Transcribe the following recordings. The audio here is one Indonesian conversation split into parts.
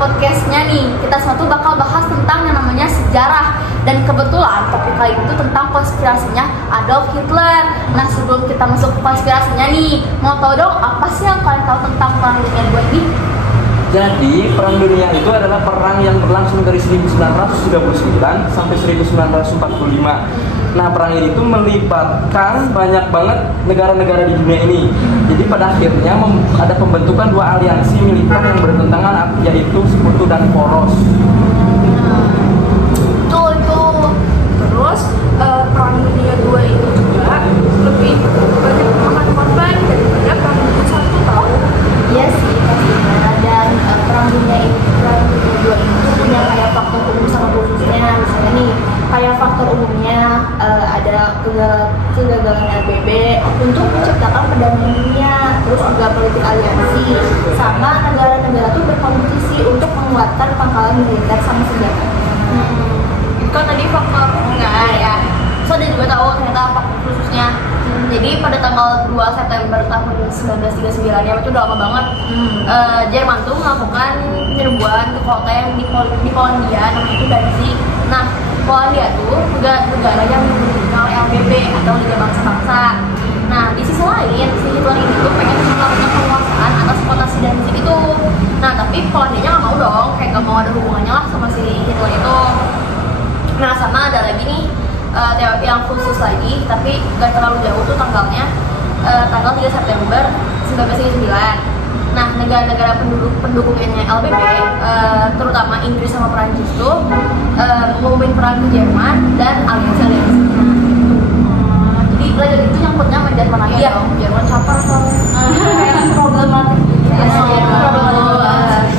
podcastnya nih, kita semua tuh bakal bahas tentang yang namanya sejarah. Dan kebetulan topik kali itu tentang konspirasinya Adolf Hitler. Nah, sebelum kita masuk ke konspirasinya nih, mau tahu dong apa sih yang kalian tahu tentang Perang Dunia II ini? Jadi, Perang Dunia itu adalah perang yang berlangsung dari 1939 sampai 1945. Nah, perang ini itu melibatkan banyak banget negara-negara di dunia ini. Jadi pada akhirnya ada pembentukan dua aliansi militer yang bertentangan, yaitu Sekutu dan Poros. Betul. Terus Perang Dunia II ini juga lebih banyak memakan korban daripada Perang Dunia I, tahu? Iya sih, pastinya. Dan Perang Dunia II ini tuh punya kayak faktor umum sama khususnya. Misalnya nih, kayak faktor umumnya ada kegagalan LBB untuk menciptakan perdamaian dunia, terus juga politik aliansi, sama negara-negara tuh berkompetisi untuk menguatkan pangkalan militer sama senjata. Kan tadi faktor enggak ya. So dia juga tahu ternyata faktor khususnya. Jadi pada tanggal 2 September tahun 1939 ya, itu udah lama banget. Jerman tuh melakukan penyerbuan ke kota yang di Polandia, namanya itu Danzig. Nah, Polandia tuh negara yang dikenal LBB atau Liga Bangsa-Bangsa. Nah, di sisi lain, si Hitler ini tuh pengen melakukan penguasaan atas kota si Danzig itu. Nah, tapi Polandianya nggak mau dong, kayak nggak mau ada hubungannya lah sama si Hitler itu. Nah, sama ada lagi nih teori yang khusus lagi, tapi gak terlalu jauh tuh tanggalnya, tanggal 3 September 1939. Nah, negara-negara pendukungnya LBB, terutama Inggris sama Perancis tuh ngumumin perang ke Jerman dan aliansi-aliansinya. Jadi belajar itu nyangkutnya sama Jerman lagi ya. Jerman siapa atau problematik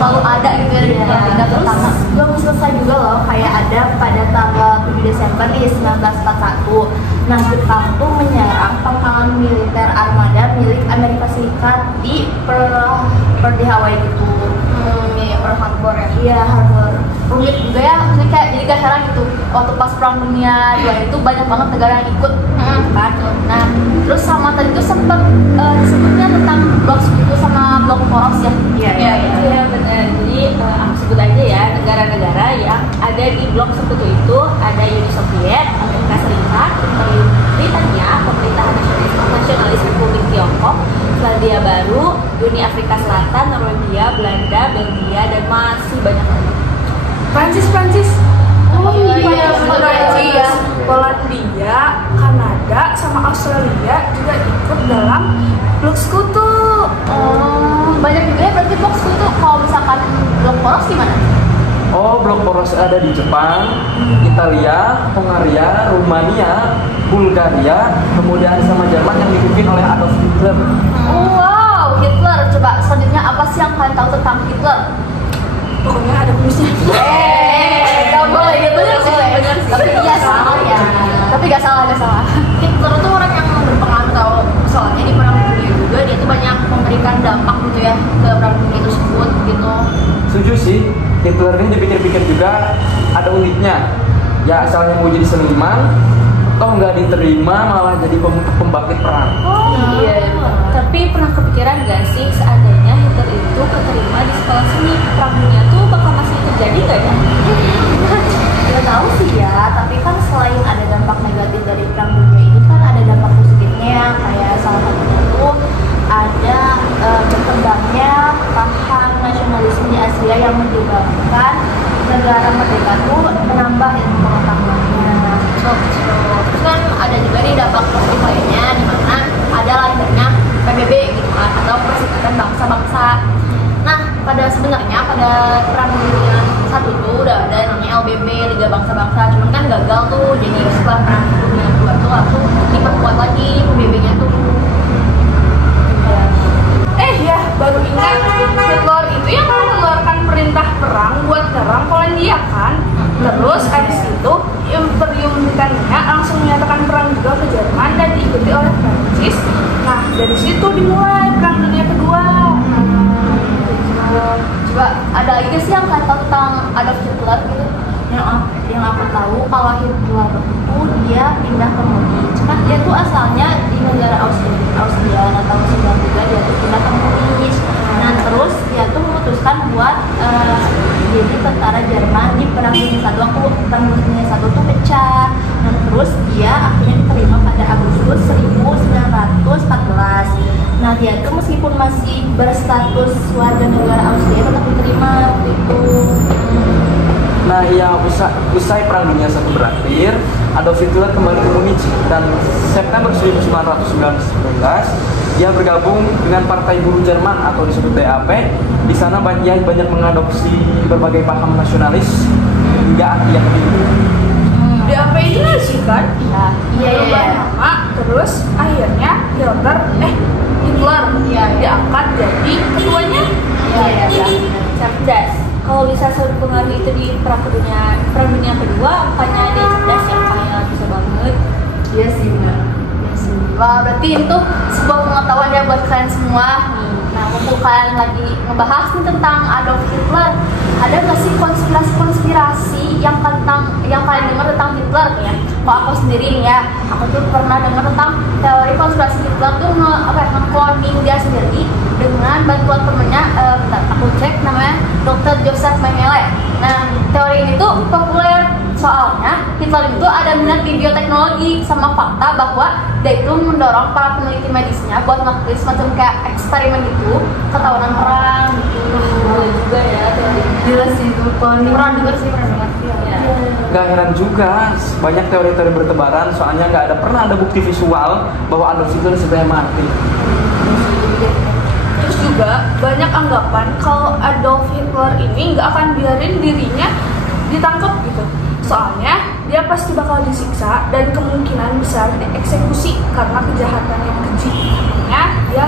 Selalu ada gitu ya di tingkat pertama. Belum selesai juga loh, kayak ada pada tanggal 7 Desember nih 1941. Nah, Jepang tuh menyerang pangkalan militer armada milik Amerika Serikat di Pearl Hawaii gitu. ya Pearl Harbor ya. Iya, Harbor. Rumit juga ya, maksudnya kayak jadi gak heran gitu. Waktu pas Perang Dunia II itu banyak banget negara yang ikut kan. Nah, terus sama tadi tuh sempat disebutnya tentang blok Sekutu sama blok Poros ya. Iya benar. Jadi aku sebut aja ya negara-negara yang ada di blok Sekutu itu ada Uni Soviet, Amerika Serikat, Britania, Pemerintahan Nasionalis Republik Tiongkok, Selandia Baru, Uni Afrika Selatan, Norwegia, Belanda, Belgia, dan masih banyak lagi. Prancis. Oh iya, Prancis, Polandia, Kanada, sama Australia juga ikut dalam blok Sekutu. Banyak juga ya berarti blok Sekutu. Kalau misalkan blok Poros gimana? Oh, blok Poros ada di Jepang, Italia, Hongaria, Rumania, Bulgaria, kemudian sama Jerman yang dipimpin oleh Adolf Hitler. Wow, Hitler. Coba selanjutnya apa sih yang kalian tahu tentang Hitler? Pokoknya ada kumisnya. Gak boleh gitu, gak boleh. Tapi iya salah ya. Tapi gak salah. Hitler tuh orang yang berpengaruh tau. Soalnya di Perang Dunia juga dia tuh banyak memberikan dampak gitu ya ke Perang Dunia tersebut gitu. Setuju sih, Hitler ini dipikir-pikir juga ada uniknya. Ya asalnya mau jadi seniman, toh nggak diterima malah jadi pembangkit perang. Iya. Tapi pernah kepikiran gak sih seandainya Hitler itu keterima di sekolah seni, perang dunia tuh bakal masih terjadi gak ya? Gak tahu sih ya, tapi kan selain ada dampak negatif dari Perang Dunia ini kan ada dampak positifnya. Kayak salah satunya tuh ada berkembangnya paham nasionalisme di Asia yang menyebabkan negara merdeka tuh menambah ilmu pengetahuannya. Terus kan ada juga nih dampak positif lainnya di mana ada lahirnya PBB gitu kan, atau Perserikatan Bangsa-Bangsa. Nah, sebenarnya pada Perang Dunia I tuh udah ada namanya LBB, Liga Bangsa-Bangsa, cuman kan gagal tuh. Jadi setelah Perang Dunia II tuh langsung diperkuat lagi PBB-nya tuh. Ya, baru ingat Hitler itu yang mengeluarkan perintah perang buat nyerang Polandia kan. Terus habis itu Imperium Britania langsung menyatakan perang juga ke Jerman dan diikuti oleh Prancis. Nah, dari situ dimulai Perang Dunia Kedua. Coba ada lagi sih yang kalian tahu tentang Adolf Hitler gitu? Yang aku tahu kalau Hitler itu dia pindah ke Munich. Cuman dia tuh asalnya di negara Austria atau Swedia juga, dia tuh pindah ke Munich. Nah terus dia tuh memutuskan buat meskipun masih berstatus warga negara Austria tetap diterima waktu itu. Nah, usai Perang Dunia I berakhir, Adolf Hitler kembali ke Munich dan September 1919 dia bergabung dengan Partai Buruh Jerman atau disebut DAP. Di sana dia banyak mengadopsi berbagai paham nasionalis hingga anti Yahudi. DAP itu Nazi kan? Iya. Nama, terus akhirnya Hitler diangkat jadi ketuanya. Iya. Cerdas. Kalau bisa berpengaruh itu di Perang Dunia Kedua, makanya dia cerdas ya, kayak bisa banget. Iya sih benar. Wah, berarti itu sebuah pengetahuan ya buat kalian semua. Nah, mumpung kalian lagi ngebahas nih tentang Adolf Hitler, ada nggak sih konspirasi yang kalian dengar tentang Hitler ya? Kalau aku sendiri nih ya, aku tuh pernah dengar tentang teori konspirasi Hitler tuh nge-cloning dia sendiri dengan bantuan temennya. Bentar, aku cek namanya Dr. Joseph Mengele. Nah, teori ini tuh populer soalnya Hitler itu ada minat di bioteknologi sama fakta bahwa dia itu mendorong para peneliti medisnya buat melakukan semacam kayak eksperimen gitu, ketahuan perang gitu. Boleh juga ya teori. Jelas sih itu pernah dengar sih, pernah dengar. Gak heran juga, banyak teori-teori bertebaran soalnya pernah ada bukti visual bahwa Adolf Hitler sebenarnya mati. Terus juga banyak anggapan kalau Adolf Hitler ini nggak akan biarin dirinya ditangkap gitu. Soalnya dia pasti bakal disiksa dan kemungkinan besar dieksekusi karena kejahatan yang keji. Makanya dia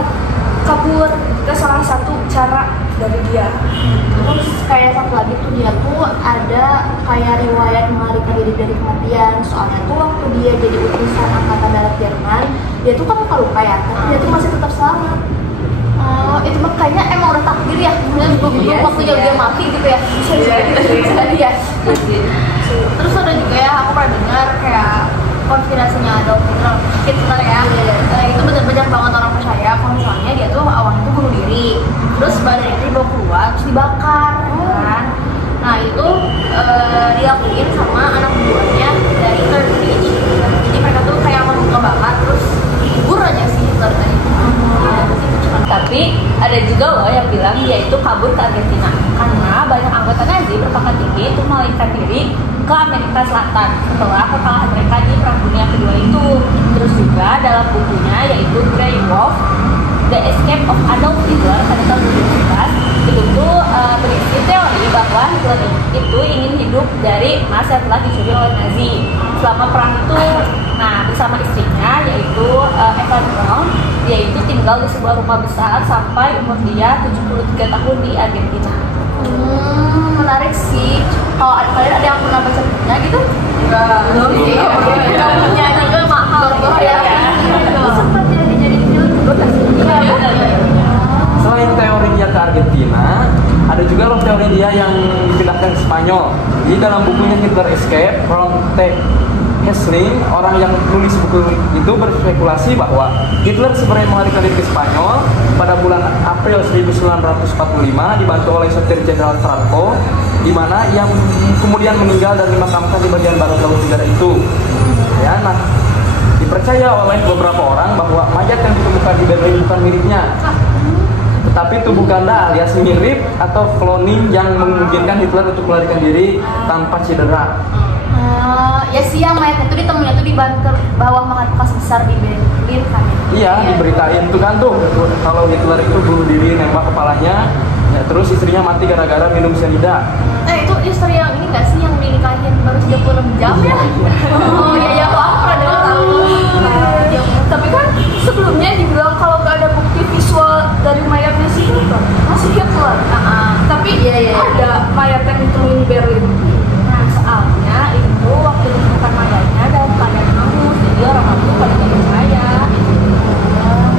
kabur, itu salah satu cara dari dia. Terus kayak satu lagi tuh dia tuh ada kayak riwayat melarikan diri dari kematian. Soalnya tuh waktu dia jadi utusan angkatan darat Jerman, dia tuh kan luka ya, tapi dia tuh masih tetap selamat. Itu makanya emang udah takdir ya, kemudian waktu dia mati gitu ya. Bisa jadi ya. Terus ada juga ya, aku pernah dengar kayak konspirasinya Adolf Hitler ya. Itu benar-benar banget orang percaya kalau misalnya dia tuh awalnya tuh bunuh diri, terus badannya itu dibawa keluar terus dibakar kan. Nah itu dilakuin sama anak buahnya dari Auschwitz. Jadi mereka tuh kayak mau banget terus kubur aja si Hitler tadi. Tapi ada juga loh yang bilang dia itu kabur ke Argentina karena banyak anggota Nazi berpangkat tinggi itu melarikan diri ke Amerika Selatan setelah kekalahan mereka di Perang Dunia Kedua itu. Terus juga dalam bukunya yaitu Grey Wolf, The Escape of Adolf Hitler pada tahun 2011 itu tuh berisi teori bahwa Hitler itu ingin hidup dari masa setelah dicuri oleh Nazi selama perang itu. Nah, bersama istrinya yaitu Eva Braun, dia itu tinggal di sebuah rumah besar sampai umur dia 73 tahun di Argentina. Menarik sih. Kalau kalian ada yang pernah baca bukunya gitu? Belum sih. Bukunya juga mahal ya. Sempat jadi film juga kan sih? Selain teori dia ke Argentina, ada juga loh teori dia yang dipindahkan ke Spanyol. Jadi dalam bukunya Hitler Escape, Ron T. Hessling, orang yang nulis buku itu berspekulasi bahwa Hitler sebenarnya melarikan diri ke Spanyol pada bulan April 1945 dibantu oleh setir Jenderal Franco, di mana ia kemudian meninggal dan dimakamkan di bagian barat laut negara itu. Ya, nah, dipercaya oleh beberapa orang bahwa mayat yang ditemukan di Berlin bukan miliknya, tetapi tubuh ganda alias mirip atau cloning yang memungkinkan Hitler untuk melarikan diri tanpa cedera. Ya sih, yang mayatnya itu ditemunya tuh di bunker bawah markas besar di Berlin kan? Iya, diberitain tuh kan tuh kalau Hitler itu bunuh diri nembak kepalanya, ya terus istrinya mati gara-gara minum cyanida. Itu istri yang ini nggak sih yang dinikahin baru 36 jam ya? Oh iya, aku pernah dengar tahu. Tapi kan sebelumnya dibilang kalau nggak ada bukti visual dari mayatnya si Hitler, masih Hitler. Tapi ada mayat yang ditemuin di Berlin. Nah, soalnya itu waktu ditemukan mayatnya dalam keadaan hangus, jadi orang itu pada nggak percaya.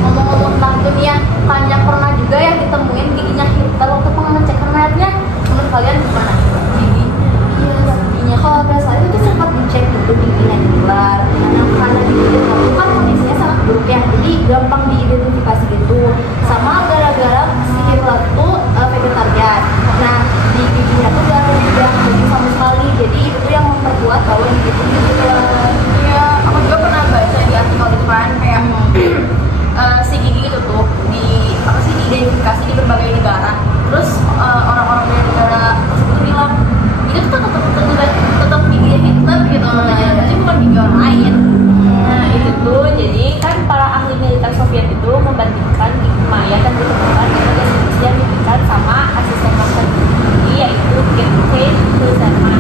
Ngomong-ngomong tentang itu nih ya, banyak pernah juga yang ditemuin giginya Hitler waktu pengecekan mayatnya. Menurut kalian gimana? Gigi? Iya, giginya. Kalau nggak salah itu sempat dicek gitu giginya Hitler. Karena gigi Hitler itu kan kondisinya sangat buruk ya, jadi gampang diidentifikasi gitu. teridentifikasi di berbagai negara. Terus orang-orang dari negara tersebut bilang itu tuh tetap video Hitler gitu, jadi bukan video orang lain. Nah itu tuh, jadi kan para ahli militer Soviet itu membandingkan Maya dan ditemukan ada spesies yang diberikan sama asisten dokter ini, yaitu Kate Kusama.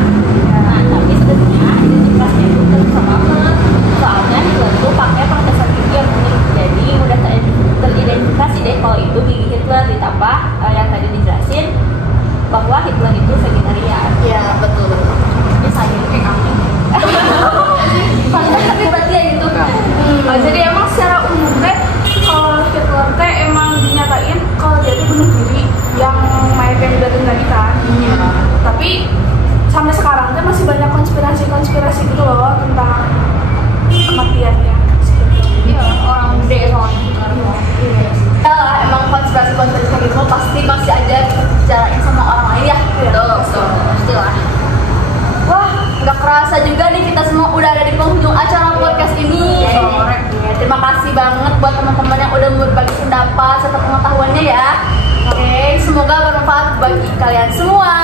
Nah tapi sebenarnya identifikasinya itu susah banget, soalnya Hitler itu pakai pengetesan gigi yang unik, jadi mudah teridentifikasi deh kalau itu gigi Hitler, ditambah yang tadi dijelasin bahwa Hitler itu vegetarian. Iya betul. Biasanya kayak kambing. Tapi berarti ya gitu. Jadi emang secara umum teh kalau Hitler teh emang dinyatain kalau dia tuh bunuh diri yang mayatnya didatang tadi kan. Tapi sampai sekarang teh masih banyak konspirasi gitu loh tentang kematiannya. Iya, orang gede soalnya. Ya lah, emang konspirasi gitu pasti masih aja bicarain sama orang lain ya. Betul. Pastilah. Wah, nggak kerasa juga nih kita semua udah ada di penghujung acara podcast ini. Terima kasih banget buat teman-teman yang udah berbagi pendapat serta pengetahuannya ya. Oke, semoga bermanfaat bagi kalian semua.